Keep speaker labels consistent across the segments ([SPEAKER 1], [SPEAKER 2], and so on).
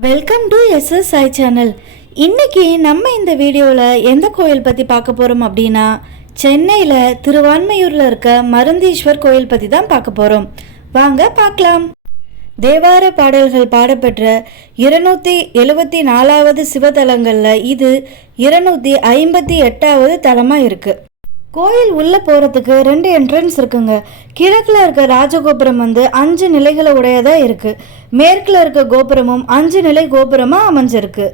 [SPEAKER 1] Welcome to SS channel இன்றைக்கி நம்ம இந்த வீடியோவில் எந்த கோயில் பற்றி பார்க்க போகிறோம் அப்படின்னா சென்னையில் திருவான்மையூரில் இருக்க மருந்தீஸ்வர் கோயில் பற்றி தான் பார்க்க போகிறோம் வாங்க பார்க்கலாம். தேவார பாடல்கள் பாடப்பெற்ற இருநூற்றி எழுவத்தி நாலாவது சிவதலங்களில் இது இருநூற்றி ஐம்பத்தி எட்டாவது தலமாக இருக்குது கோயில் உள்ளே போகிறதுக்கு ரெண்டு என்ட்ரன்ஸ் இருக்குங்க. கிழக்கில் இருக்க ராஜகோபுரம் வந்து அஞ்சு நிலைகளை உடையதாக இருக்குது மேற்கில் இருக்க கோபுரமும் அஞ்சு நிலை கோபுரமாக அமைஞ்சிருக்கு.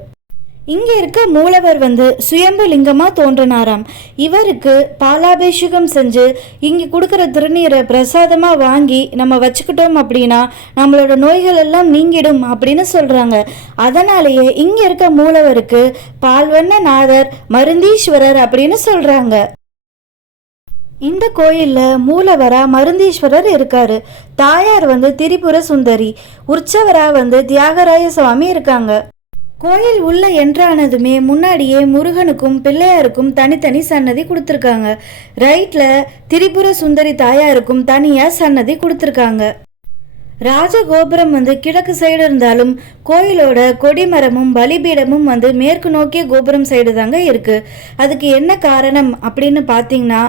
[SPEAKER 1] இங்கே இருக்க மூலவர் வந்து சுயம்பு லிங்கமாக தோன்றினாராம். இவருக்கு பாலாபிஷேகம் செஞ்சு இங்கே கொடுக்குற திருநீரை பிரசாதமாக வாங்கி நம்ம வச்சுக்கிட்டோம் அப்படின்னா நம்மளோட நோய்கள் எல்லாம் நீங்கிடும் அப்படின்னு சொல்கிறாங்க அதனாலேயே இங்கே இருக்க மூலவருக்கு பால்வண்ண நாதர் மருந்தீஸ்வரர் அப்படின்னு சொல்கிறாங்க இந்த கோயிலில் மூலவராக மருந்தீஸ்வரர் இருக்கார். தாயார் வந்து திரிபுர சுந்தரி உற்சவராக வந்து தியாகராய சுவாமி இருக்காங்க. கோயில் உள்ள என்றானதுமே முன்னாடியே முருகனுக்கும் பிள்ளையாருக்கும் தனித்தனி சன்னதி கொடுத்துருக்காங்க. ரைட்டில் திரிபுர சுந்தரி தாயாருக்கும் தனியாக சன்னதி கொடுத்துருக்காங்க. ராஜகோபுரம் வந்து கிழக்கு சைடு இருந்தாலும் கோயிலோட கொடிமரமும் பலிபீடமும் வந்து மேற்கு நோக்கிய கோபுரம் சைடு தாங்க இருக்கு. அதுக்கு என்ன காரணம் அப்படின்னு பார்த்தீங்கன்னா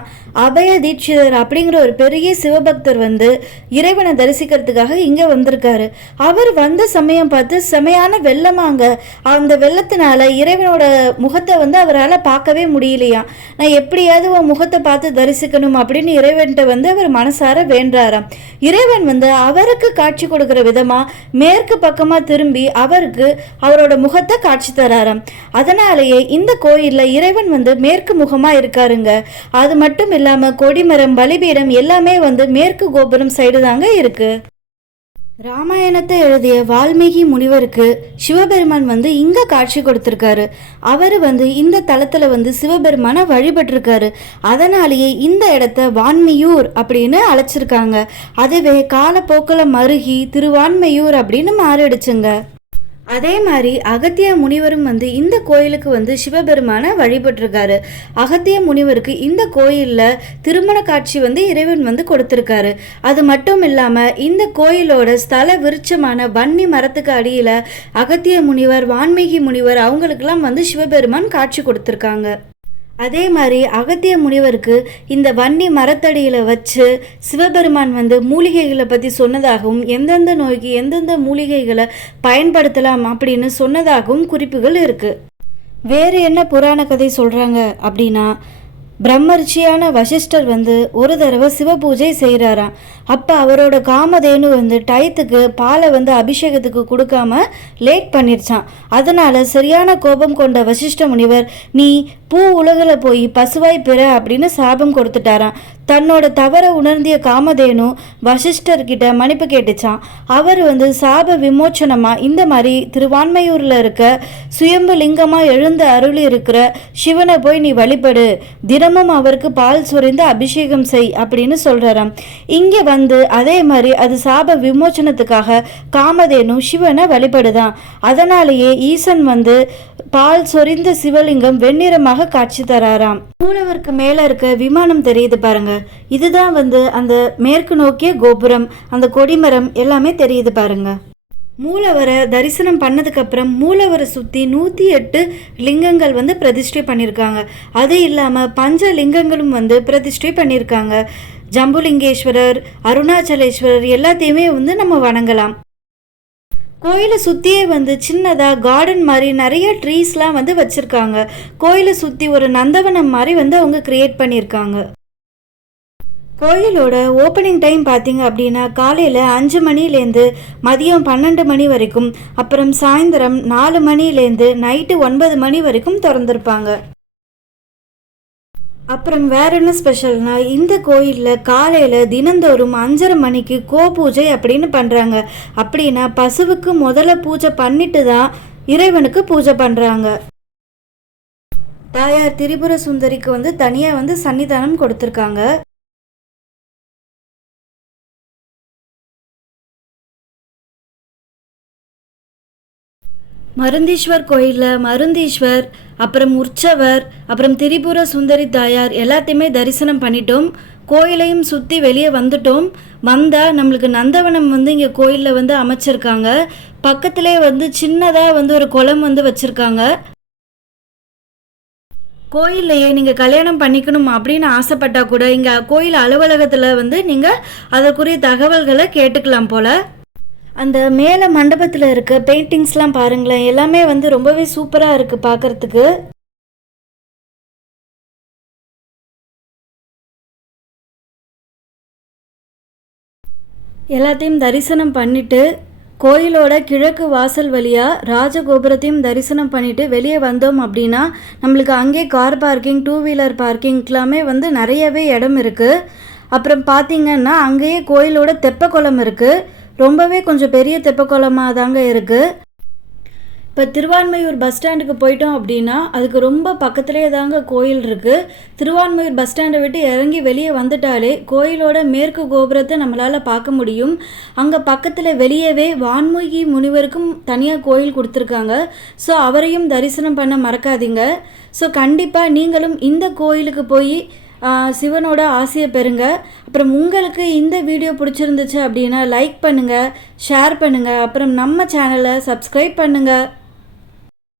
[SPEAKER 1] அபய தீட்சிதர் அப்படிங்கிற ஒரு பெரிய சிவபக்தர் வந்து இறைவனை தரிசிக்கிறதுக்காக இங்கே வந்திருக்காரு. அவர் வந்த சமயம் பார்த்து செமையான வெள்ளமாங்க. அந்த வெள்ளத்தினால இறைவனோட முகத்தை வந்து அவரால் பார்க்கவே முடியலையா? நான் எப்படியாவது உன் முகத்தை பார்த்து தரிசிக்கணும் அப்படின்னு இறைவன்கிட்ட வந்து அவர் மனசார வேண்டாராம். இறைவன் வந்து அவருக்கு காட்சி கொடுக்குற விதமாக மேற்கு பக்கமாக திரும்பி அவருக்கு அவரோட முகத்தை காட்சி தராராம். அதனாலேயே இந்த கோயிலில் இறைவன் வந்து மேற்கு முகமாக இருக்காருங்க. அது மட்டும் இல்லை இல்லாம கொடிமரம் பலிபீடம் எல்லாமே வந்து மேற்கு கோபுரம் சைடு தாங்க இருக்கு. ராமாயணத்தை எழுதிய வால்மீகி முனிவருக்கு சிவபெருமான் வந்து இங்க காட்சி கொடுத்திருக்காரு. அவர் வந்து இந்த தளத்தில் வந்து சிவபெருமானை வழிபட்டிருக்காரு. அதனாலேயே இந்த இடத்த வான்மியூர் அப்படின்னு அழைச்சிருக்காங்க. அதுவே காலப்போக்கில் மருகி திருவான்மையூர் அப்படின்னு மாறிடுச்சுங்க. அதே மாதிரி அகத்திய முனிவரும் வந்து இந்த கோயிலுக்கு வந்து சிவபெருமானை வழிபட்டிருக்காரு. அகத்திய முனிவருக்கு இந்த கோயிலில் திருமண காட்சி வந்து இறைவன் வந்து கொடுத்துருக்காரு. அது மட்டும் இல்லாமல் இந்த கோயிலோட ஸ்தல விருட்சமான வன்னி மரத்துக்கு அடியில் அகத்திய முனிவர் வான்மீகி முனிவர் அவங்களுக்கெல்லாம் வந்து சிவபெருமான் காட்சி கொடுத்துருக்காங்க. அதே மாதிரி அகத்திய முனிவருக்கு இந்த வன்னி மரத்தடியில் வச்சு சிவபெருமான் வந்து மூலிகைகளை பற்றி சொன்னதாகவும் எந்தெந்த நோய்க்கு எந்தெந்த மூலிகைகளை பயன்படுத்தலாம் அப்படின்னு சொன்னதாகவும் குறிப்புகள் இருக்குது வேறு என்ன புராண கதை சொல்கிறாங்க அப்படின்னா பிரம்மரிச்சியான வசிஷ்டர் வந்து ஒரு தடவை சிவ பூஜை செய்கிறாராம் அப்போ அவரோட காமதேனு வந்து டயத்துக்கு பாலை வந்து அபிஷேகத்துக்கு கொடுக்காம லேட் பண்ணிருச்சான். அதனால சரியான கோபம் கொண்ட வசிஷ்ட முனிவர் நீ பூ உலகில் போய் பசுவாய் பெற அப்படின்னு சாபம் கொடுத்துட்டாராம். தன்னோட தவறை உணர்ந்திய காமதேனு வசிஷ்டர்கிட்ட மன்னிப்பு கேட்டுச்சான் அவர் வந்து சாப விமோச்சனமாக இந்த மாதிரி திருவான்மையூரில் இருக்க சுயம்பு லிங்கமாக எழுந்து அருளி இருக்கிற சிவனை போய் நீ வழிபடு. தினமும் அவருக்கு பால் சுரிந்து அபிஷேகம் செய் அப்படின்னு சொல்கிறாராம் இங்கே வந்து வந்து அதே மாதிரி அது சாப விமோச்சனத்துக்காக காமதேனும் சிவனை வழிபடுதான். அதனாலேயே ஈசன் வந்து பால் சொரிந்த சிவலிங்கம் வெண்ணிறமாக காட்சி தராராம். மூலவருக்கு மேல இருக்க விமானம் தெரியுது பாருங்க. இதுதான் வந்து அந்த மேற்கு நோக்கிய கோபுரம் அந்த கொடிமரம் எல்லாமே தெரியுது பாருங்க. மூலவரை தரிசனம் பண்ணதுக்கப்புறம் மூலவரை சுற்றி நூற்றி எட்டு லிங்கங்கள் வந்து பிரதிஷ்டை பண்ணியிருக்காங்க அது இல்லாமல் பஞ்ச லிங்கங்களும் வந்து பிரதிஷ்டை பண்ணியிருக்காங்க ஜம்புலிங்கேஸ்வரர் அருணாச்சலேஸ்வரர் எல்லாத்தையுமே வந்து நம்ம வணங்கலாம். கோயிலை சுற்றியே வந்து சின்னதாக கார்டன் மாதிரி நிறைய ட்ரீஸ்லாம் வந்து வச்சுருக்காங்க. கோயிலை சுற்றி ஒரு நந்தவனம் மாதிரி வந்து அவங்க க்ரியேட் பண்ணியிருக்காங்க கோயிலோட ஓப்பனிங் டைம் பார்த்தீங்க அப்படின்னா காலையில் அஞ்சு மணிலேருந்து மதியம் பன்னெண்டு மணி வரைக்கும் அப்புறம் சாயந்தரம் நாலு மணிலேருந்து நைட்டு ஒன்பது மணி வரைக்கும் திறந்திருப்பாங்க. அப்புறம் வேற என்ன ஸ்பெஷல்னா இந்த கோயிலில் காலையில் தினந்தோறும் அஞ்சரை மணிக்கு கோ பூஜை அப்படின்னு பண்ணுறாங்க அப்படின்னா பசுவுக்கு முதல்ல பூஜை பண்ணிட்டு தான் இறைவனுக்கு பூஜை பண்ணுறாங்க தாயார் திரிபுர சுந்தரிக்கு வந்து தனியாக வந்து சன்னிதானம் கொடுத்துருக்காங்க. மருந்தீஸ்வர் கோயிலில் மருந்தீஸ்வர் அப்புறம் உற்சவர் அப்புறம் திரிபுர சுந்தரி தாயார் எல்லாத்தையுமே தரிசனம் பண்ணிட்டோம். கோயிலையும் சுற்றி வெளியே வந்துட்டோம். வந்தால் நம்மளுக்கு நந்தவனம் வந்து இங்கே கோயிலில் வந்து அமைச்சிருக்காங்க. பக்கத்திலே வந்து சின்னதாக வந்து ஒரு குளம் வந்து வச்சுருக்காங்க. கோயில்லையே நீங்கள் கல்யாணம் பண்ணிக்கணும் அப்படின்னு ஆசைப்பட்டால் கூட இங்கே கோயில் அலுவலகத்தில் வந்து நீங்கள் அதற்குரிய தகவல்களை கேட்டுக்கலாம் போல். அந்த மேலே மண்டபத்தில் இருக்க பெயிண்டிங்ஸ்லாம் பாருங்களேன். எல்லாமே வந்து ரொம்பவே சூப்பராக இருக்குது பார்க்குறதுக்கு எல்லாத்தையும் தரிசனம் பண்ணிட்டு கோயிலோட கிழக்கு வாசல் வழியாக ராஜகோபுரத்தையும் தரிசனம் பண்ணிவிட்டு வெளியே வந்தோம் அப்படின்னா நம்மளுக்கு அங்கே கார் பார்க்கிங் டூ வீலர் பார்க்கிங்க்கெலாமே வந்து நிறையவே இடம் இருக்குது அப்புறம் பார்த்தீங்கன்னா அங்கேயே கோயிலோட தெப்பக்குளம் இருக்குது ரொம்பவே கொஞ்சம் பெரிய தெப்பக்குளமாக தாங்க இருக்குது இப்போ திருவான்மையூர் பஸ் ஸ்டாண்டுக்கு போயிட்டோம் அப்படின்னா அதுக்கு ரொம்ப பக்கத்துலேயே தாங்க கோயில் இருக்குது திருவான்மையூர் பஸ் ஸ்டாண்டை விட்டு இறங்கி வெளியே வந்துட்டாலே கோயிலோட மேற்கு கோபுரத்தை நம்மளால் பார்க்க முடியும். அங்கே பக்கத்தில் வெளியவே வான்மூகி முனிவருக்கும் தனியாக கோயில் கொடுத்துருக்காங்க. ஸோ அவரையும் தரிசனம் பண்ண மறக்காதீங்க. ஸோ கண்டிப்பாக நீங்களும் இந்த கோயிலுக்கு போய் சிவனோட ஆசையை பெறுங்க. அப்புறம் உங்களுக்கு இந்த வீடியோ பிடிச்சிருந்துச்சு அப்படின்னா லைக் பண்ணுங்கள் ஷேர் பண்ணுங்கள் அப்புறம் நம்ம சேனலை சப்ஸ்கிரைப் பண்ணுங்கள்